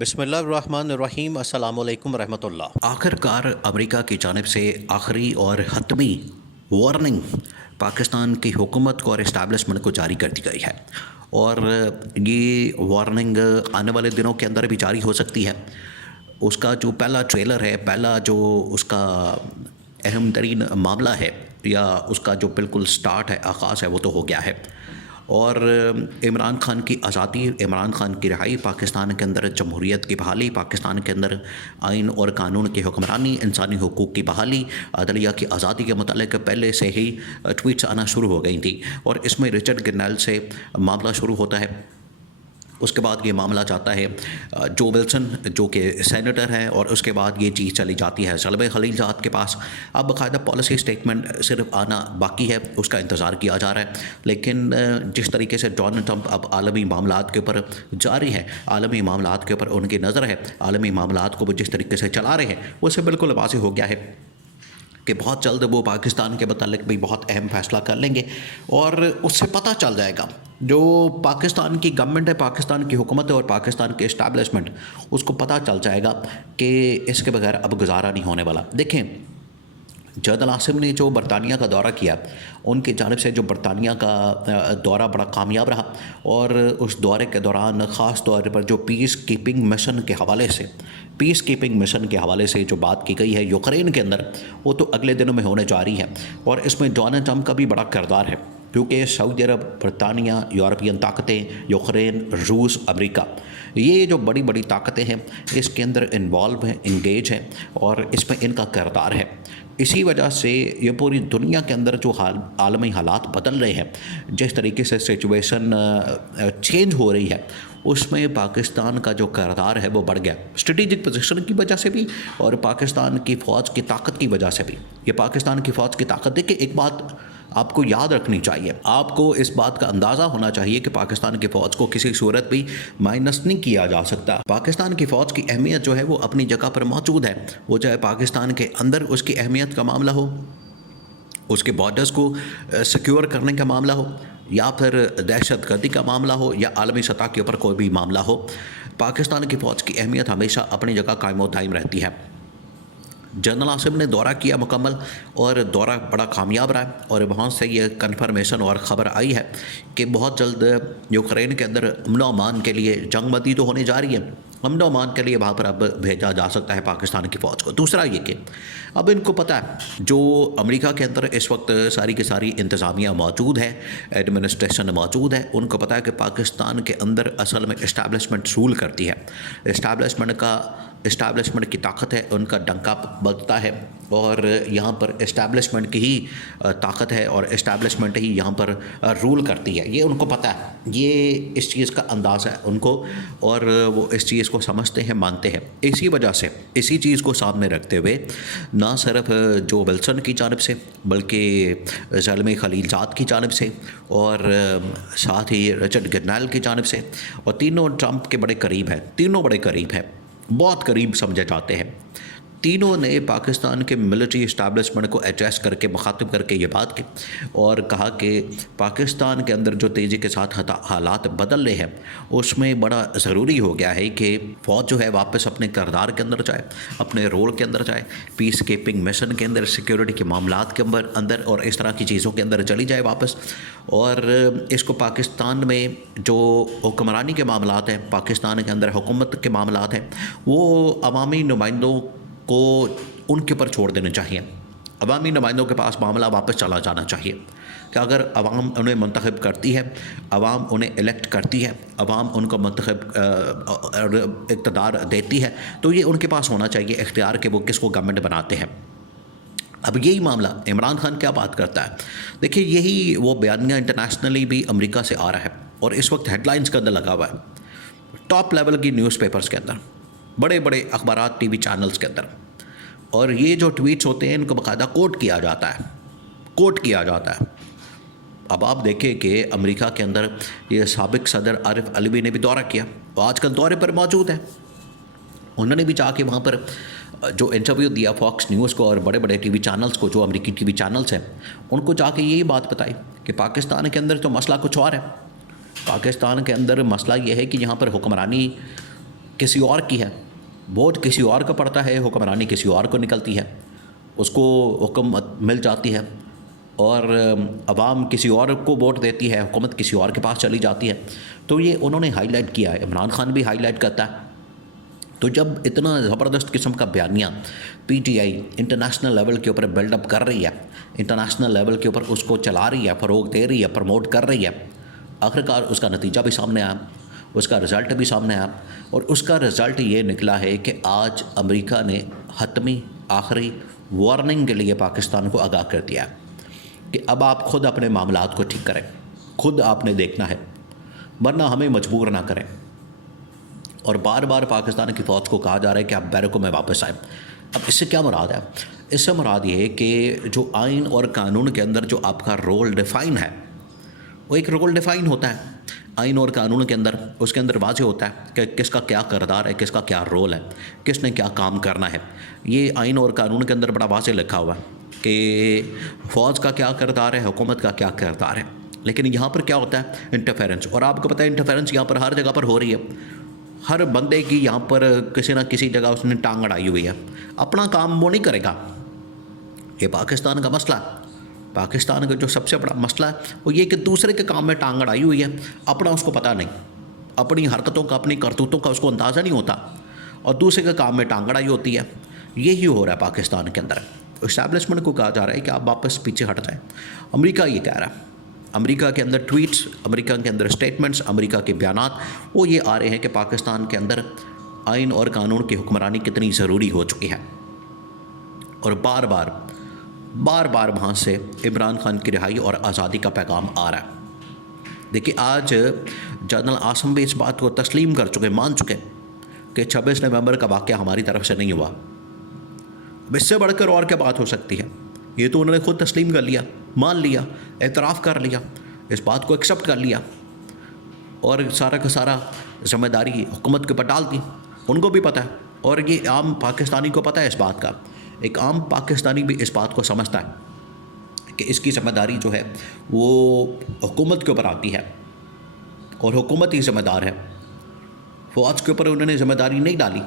بسم اللہ الرحمن الرحیم، السلام علیکم ورحمۃ اللہ۔ آخر کار امریکہ کی جانب سے آخری اور حتمی وارننگ پاکستان کی حکومت کو اور اسٹیبلشمنٹ کو جاری کر دی گئی ہے، اور یہ وارننگ آنے والے دنوں کے اندر بھی جاری ہو سکتی ہے۔ اس کا جو پہلا ٹریلر ہے، پہلا جو اس کا اہم ترین معاملہ ہے، یا اس کا جو بالکل سٹارٹ ہے، آغاز ہے، وہ تو ہو گیا ہے۔ اور عمران خان کی آزادی، عمران خان کی رہائی، پاکستان کے اندر جمہوریت کی بحالی، پاکستان کے اندر آئین اور قانون کی حکمرانی، انسانی حقوق کی بحالی، عدلیہ کی آزادی کے متعلق پہلے سے ہی ٹویٹس آنا شروع ہو گئی تھیں، اور اس میں رچرڈ گرنیل سے معاملہ شروع ہوتا ہے۔ اس کے بعد یہ معاملہ جاتا ہے جو ولسن، جو کہ سینیٹر ہے، اور اس کے بعد یہ چیز چلی جاتی ہے زلمے خلیلزاد کے پاس۔ اب باقاعدہ پالیسی سٹیٹمنٹ صرف آنا باقی ہے، اس کا انتظار کیا جا رہا ہے۔ لیکن جس طریقے سے ڈونلڈ ٹرمپ اب عالمی معاملات کے اوپر جاری ہے، عالمی معاملات کے اوپر ان کی نظر ہے، عالمی معاملات کو وہ جس طریقے سے چلا رہے ہیں، وہ سے بالکل واضح ہو گیا ہے کہ بہت جلد وہ پاکستان کے متعلق بھی بہت اہم فیصلہ کر لیں گے، اور اس سے پتہ چل جائے گا جو پاکستان کی گورنمنٹ ہے، پاکستان کی حکومت ہے اور پاکستان کے اسٹیبلشمنٹ، اس کو پتہ چل جائے گا کہ اس کے بغیر اب گزارا نہیں ہونے والا۔ دیکھیں، جنرل عاصم نے جو برطانیہ کا دورہ کیا، ان کی جانب سے جو برطانیہ کا دورہ بڑا کامیاب رہا، اور اس دورے کے دوران خاص طور پر جو پیس کیپنگ مشن کے حوالے سے جو بات کی گئی ہے یوکرین کے اندر، وہ تو اگلے دنوں میں ہونے جا رہی ہے، اور اس میں ڈونلڈ ٹرمپ کا بھی بڑا کردار ہے، کیونکہ سعودی عرب، برطانیہ، یورپین طاقتیں، یوکرین، روس، امریکہ، یہ جو بڑی بڑی طاقتیں ہیں، اس کے اندر انوالو ہیں، انگیج ہیں، اور اس میں ان کا کردار ہے۔ اسی وجہ سے یہ پوری دنیا کے اندر جو عالمی حالات بدل رہے ہیں، جس طریقے سے سچویشن چینج ہو رہی ہے، اس میں پاکستان کا جو کردار ہے وہ بڑھ گیا، اسٹریٹجک پوزیشن کی وجہ سے بھی، اور پاکستان کی فوج کی طاقت کی وجہ سے بھی۔ یہ پاکستان کی فوج کی طاقت، دیکھیں ایک بات آپ کو یاد رکھنی چاہیے، آپ کو اس بات کا اندازہ ہونا چاہیے کہ پاکستان کی فوج کو کسی صورت بھی مائنس نہیں کیا جا سکتا۔ پاکستان کی فوج کی اہمیت جو ہے وہ اپنی جگہ پر موجود ہے، وہ چاہے پاکستان کے اندر اس کی اہمیت کا معاملہ ہو، اس کے بارڈرز کو سیکیور کرنے کا معاملہ ہو، یا پھر دہشت گردی کا معاملہ ہو، یا عالمی سطح کے اوپر کوئی بھی معاملہ ہو، پاکستان کی فوج کی اہمیت ہمیشہ اپنی جگہ قائم و دائم رہتی ہے۔ جنرل عاصم نے دورہ کیا مکمل، اور دورہ بڑا کامیاب رہا، اور وہاں سے یہ کنفرمیشن اور خبر آئی ہے کہ بہت جلد یوکرین کے اندر امن و امان کے لیے جنگ بندی تو ہونے جا رہی ہے، امن و امان کے لیے وہاں پر اب بھیجا جا سکتا ہے پاکستان کی فوج کو۔ دوسرا یہ کہ اب ان کو پتہ ہے جو امریکہ کے اندر اس وقت ساری کی ساری انتظامیہ موجود ہے، ایڈمنسٹریشن موجود ہے، ان کو پتہ ہے کہ پاکستان کے اندر اصل میں اسٹیبلشمنٹ رول کرتی ہے، اسٹیبلشمنٹ کی طاقت ہے، ان کا ڈنکا بجتا ہے، اور یہاں پر اسٹیبلشمنٹ کی ہی طاقت ہے، اور اسٹیبلشمنٹ ہی یہاں پر رول کرتی ہے۔ یہ ان کو پتہ ہے، یہ اس چیز کا اندازہ ہے ان کو، اور وہ اس چیز کو سمجھتے ہیں، مانتے ہیں۔ اسی وجہ سے اسی چیز کو سامنے رکھتے ہوئے نہ صرف جو ولسن کی جانب سے، بلکہ زلمے خلیلزاد کی جانب سے، اور ساتھ ہی رچرڈ گرنیل کی جانب سے، اور تینوں ٹرمپ کے بڑے قریب ہیں، تینوں بڑے قریب ہیں، بہت قریب سمجھے جاتے ہیں۔ تینوں نے پاکستان کے ملٹری اسٹیبلشمنٹ کو ایڈریس کر کے، مخاطب کر کے یہ بات کی، اور کہا کہ پاکستان کے اندر جو تیزی کے ساتھ حالات بدل رہے ہیں، اس میں بڑا ضروری ہو گیا ہے کہ فوج جو ہے واپس اپنے کردار کے اندر جائے، اپنے رول کے اندر جائے، پیس کیپنگ مشن کے اندر، سیکیورٹی کے معاملات کے اندر، اور اس طرح کی چیزوں کے اندر چلی جائے واپس، اور اس کو پاکستان میں جو حکمرانی کے معاملات ہیں، پاکستان کے اندر حکومت کے معاملات ہیں، وہ عوامی نمائندوں کو ان کے اوپر چھوڑ دینے چاہیے۔ عوامی نمائندوں کے پاس معاملہ واپس چلا جانا چاہیے، کہ اگر عوام انہیں منتخب کرتی ہے، عوام انہیں الیکٹ کرتی ہے، عوام ان کو منتخب اقتدار دیتی ہے، تو یہ ان کے پاس ہونا چاہیے اختیار کہ وہ کس کو گورنمنٹ بناتے ہیں۔ اب یہی معاملہ عمران خان کیا بات کرتا ہے؟ دیکھیے، یہی وہ بیانیہ انٹرنیشنلی بھی امریکہ سے آ رہا ہے، اور اس وقت ہیڈ لائنز کے اندر لگا ہوا ہے، ٹاپ لیول کی نیوز پیپرز کے اندر، بڑے بڑے اخبارات، ٹی وی چینلز کے اندر، اور یہ جو ٹویٹس ہوتے ہیں ان کو باقاعدہ کوٹ کیا جاتا ہے۔ اب آپ دیکھیں کہ امریکہ کے اندر یہ سابق صدر عارف علوی نے بھی دورہ کیا، وہ آج کل دورے پر موجود ہیں، انہوں نے بھی جا کے وہاں پر جو انٹرویو دیا فاکس نیوز کو اور بڑے بڑے ٹی وی چینلز کو، جو امریکی ٹی وی چینلز ہیں، ان کو جا کے یہی بات بتائی کہ پاکستان کے اندر تو مسئلہ کچھ اور ہے۔ پاکستان کے اندر مسئلہ یہ ہے کہ یہاں پر حکمرانی کسی اور کی ہے، ووٹ کسی اور کا پڑتا ہے، حکمرانی کسی اور کو نکلتی ہے، اس کو حکومت مل جاتی ہے، اور عوام کسی اور کو ووٹ دیتی ہے، حکومت کسی اور کے پاس چلی جاتی ہے. تو یہ انہوں نے ہائی لائٹ کیا ہے، عمران خان بھی ہائی لائٹ کرتا ہے. تو جب اتنا زبردست قسم کا بیانیہ پی ٹی آئی انٹرنیشنل لیول کے اوپر بلڈ اپ کر رہی ہے، انٹرنیشنل لیول کے اوپر اس کو چلا رہی ہے، فروغ دے رہی ہے، پروموٹ کر رہی ہے، آخرکار اس کا نتیجہ بھی سامنے آیا، اس کا رزلٹ بھی سامنے آیا. اور اس کا رزلٹ یہ نکلا ہے کہ آج امریکہ نے حتمی آخری وارننگ کے لیے پاکستان کو آگاہ کر دیا ہے کہ اب آپ خود اپنے معاملات کو ٹھیک کریں، خود آپ نے دیکھنا ہے، ورنہ ہمیں مجبور نہ کریں. اور بار بار پاکستان کی فوج کو کہا جا رہا ہے کہ آپ بیرکوں میں واپس آئیں. اب اس سے کیا مراد ہے؟ اس سے مراد یہ ہے کہ جو آئین اور قانون کے اندر جو آپ کا رول ڈیفائن ہے، وہ ایک رول ڈیفائن ہوتا ہے آئین اور قانون کے اندر. اس کے اندر واضح ہوتا ہے کہ کس کا کیا کردار ہے، کس کا کیا رول ہے، کس نے کیا کام کرنا ہے. یہ آئین اور قانون کے اندر بڑا واضح لکھا ہوا ہے کہ فوج کا کیا کردار ہے، حکومت کا کیا کردار ہے. لیکن یہاں پر کیا ہوتا ہے؟ انٹرفیرنس. اور آپ کو پتہ ہے انٹرفیرنس یہاں پر ہر جگہ پر ہو رہی ہے. ہر بندے کی یہاں پر کسی نہ کسی جگہ اس نے ٹانگ اڑائی ہوئی ہے. اپنا کام وہ نہیں کرے گا. یہ پاکستان کا مسئلہ ہے. پاکستان کا جو سب سے بڑا مسئلہ ہے وہ یہ کہ دوسرے کے کام میں ٹانگ اڑائی ہوئی ہے، اپنا اس کو پتہ نہیں، اپنی حرکتوں کا، اپنی کرتوتوں کا اس کو اندازہ نہیں ہوتا، اور دوسرے کے کام میں ٹانگ اڑائی ہوتی ہے. یہی ہو رہا ہے پاکستان کے اندر. اسٹیبلشمنٹ کو کہا جا رہا ہے کہ آپ واپس پیچھے ہٹ جائیں. امریکہ یہ کہہ رہا ہے، امریکہ کے اندر ٹویٹس، امریکہ کے اندر اسٹیٹمنٹس، امریکہ کے بیانات وہ یہ آ رہے ہیں کہ پاکستان کے اندر آئین اور قانون کی حکمرانی کتنی ضروری ہو چکی ہے. اور بار بار وہاں سے عمران خان کی رہائی اور آزادی کا پیغام آ رہا ہے. دیکھیے آج جنرل عاصم بھی اس بات کو تسلیم کر چکے، مان چکے کہ 26 نومبر کا واقعہ ہماری طرف سے نہیں ہوا. اس سے بڑھ کر اور کیا بات ہو سکتی ہے؟ یہ تو انہوں نے خود تسلیم کر لیا، مان لیا، اعتراف کر لیا، اس بات کو ایکسیپٹ کر لیا، اور سارا کا سارا ذمہ داری حکومت کے اوپر ڈال دی. ان کو بھی پتہ ہے، اور یہ عام پاکستانی کو پتہ ہے اس بات کا. ایک عام پاکستانی بھی اس بات کو سمجھتا ہے کہ اس کی ذمہ داری جو ہے وہ حکومت کے اوپر آتی ہے، اور حکومت ہی ذمہ دار ہے. فوج کے اوپر انہوں نے ذمہ داری نہیں ڈالی،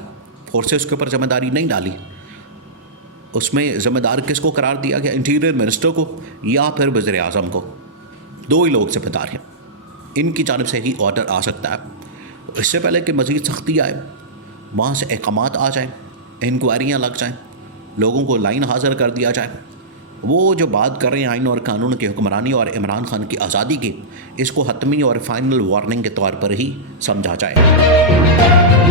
فورسز کے اوپر ذمہ داری نہیں ڈالی. اس میں ذمہ دار کس کو قرار دیا گیا؟ انٹیریئر منسٹر کو یا پھر وزیر اعظم کو. دو ہی لوگ ذمہ دار ہیں، ان کی جانب سے ہی آرڈر آ سکتا ہے. اس سے پہلے کہ مزید سختی آئے، وہاں سے احکامات آ جائیں، انکوائریاں لگ جائیں، لوگوں کو لائن حاضر کر دیا جائے، وہ جو بات کر رہے ہیں آئین اور قانون کی حکمرانی اور عمران خان کی آزادی کی، اس کو حتمی اور فائنل وارننگ کے طور پر ہی سمجھا جائے.